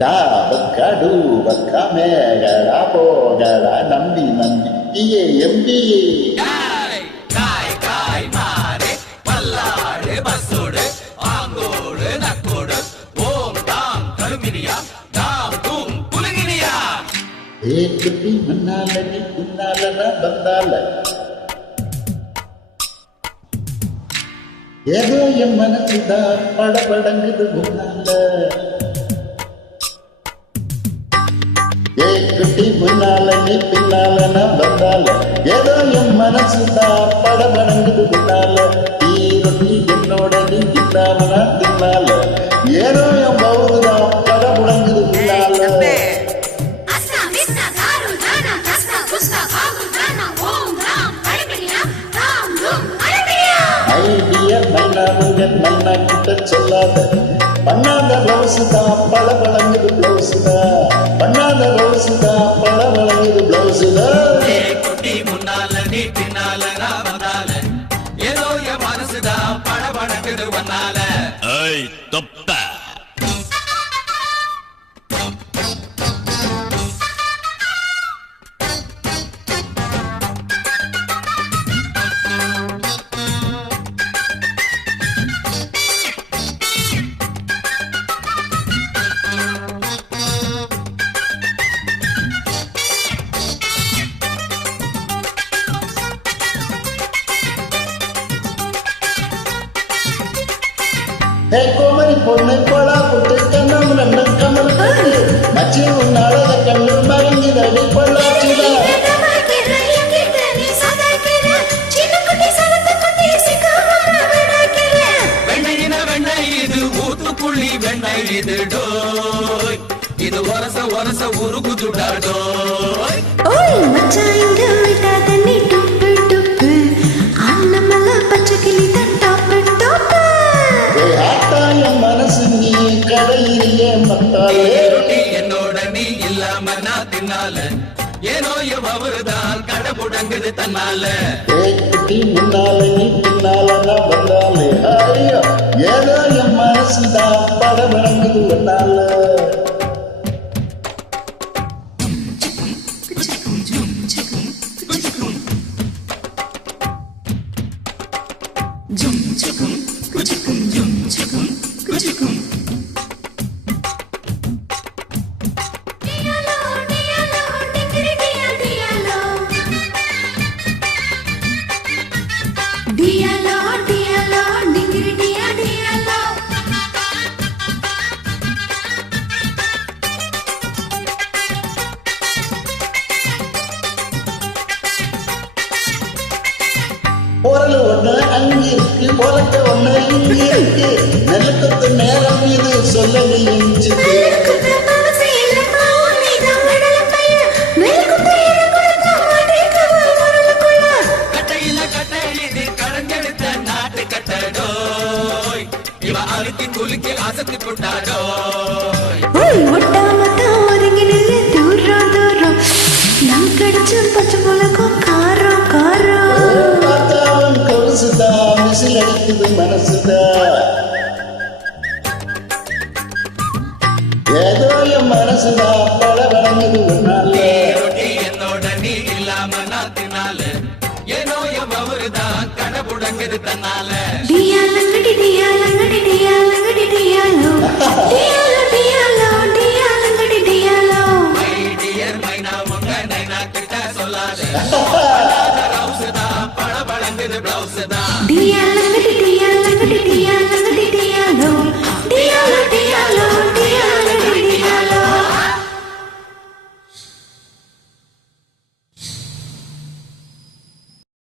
டாபக்கடு மேகடா போகடா நம்பி நம்பி இயே எம்பியே காய் காய் மாறே பல்லாடு பஸ்ஸோடு ஆங்கோடு நக்கோடு ஓம் தாம் கருமினியா தாம் தூம் புலங்கினியா ஏ குட்டி முன்னால நீ பின்னால நான் வந்தால ஏதோ என் மனசுதான் படபடங்குது முன்னால ஏ குட்டி முன்னால நீ பின்னால நான் வந்தால ஏதோ என் மனசுதான் படபடங்குது முன்னால நீ ரொட்டி என்னோட நீ தின்னாம நான் தின்னால ஏதோ என் பவுருதான் படபடங்குது முன்னால மன்னா கிட்ட சொல்லாத பண்ணாத பிளவுஸ் தான் பல வழங்குது பிளவுஸ் தான் பண்ணாத பிளவுஸ் தான் பல வழங்குது பிளவுஸ் தான் குட்டி முன்னால நீ பின்னால நான் வந்தால ஏதோ என் மனசுதான் படபடக்குது வந்தால ஏய் தொப்ப கோமரி பொண்ணு கொலா புட்டு கண்ணம் ரெண்டு கமல் மச்சி உன்னால கண்ணு மயங்கிதடி பொள்ளாச்சிடா வெண்ணையின வெண்ணெய் இது ஊத்துக்குள்ளி வெண்ணெய் இது டோய் இது ஒரச ஒரச உருகுதுடா டோய் மனசு நீ கடையிலேயே மத்தாலே என்னோட நீ இல்லாம நான் தின்னால ஏனோ அவருதான் கடை புடங்குது தன்னால குட்டி முன்னால நீ பின்னால நான் வந்தாலே ஐயோ ஏதோ என் மனசுதான் படபடங்குது வந்தால பொருள் ஒண்ணு அங்கிருக்கு பொறக்க ஒண்ணு இங்கிருக்கு நெல்லுக்கு நேரம் இது சொல்லி கட்டையில கட்டை இது கடைஞ்செடுத்த நாட்டு கட்டடோய் இவ அழுத்தி குலுக்கி அசத்தி போட்டாடோய் பச்சை மிளகும் காரம் காரம் பார்த்தாவன் கொலுசுதான் மிசில் அடிக்குது மனசுதான் ஏதோ என் மனசுதான் பல வழங்குது ஒன்னால என்னோட நீ இல்லாம நான் தின்னால ஏனோ அவருதான் கடை புடங்குது தன்னால டியாலங்கடி டியாலங்கடி டியாலங்கடி டியாலோ டியாலோ டியாலோ டியாலங்கடி டியாலோ மை டியர் மைனா உங்க நைனா கிட்ட சொல்லாத பிளவுஸ் தான் பழ பழங்குது பிளவுஸ் தான் டியாலங்கடி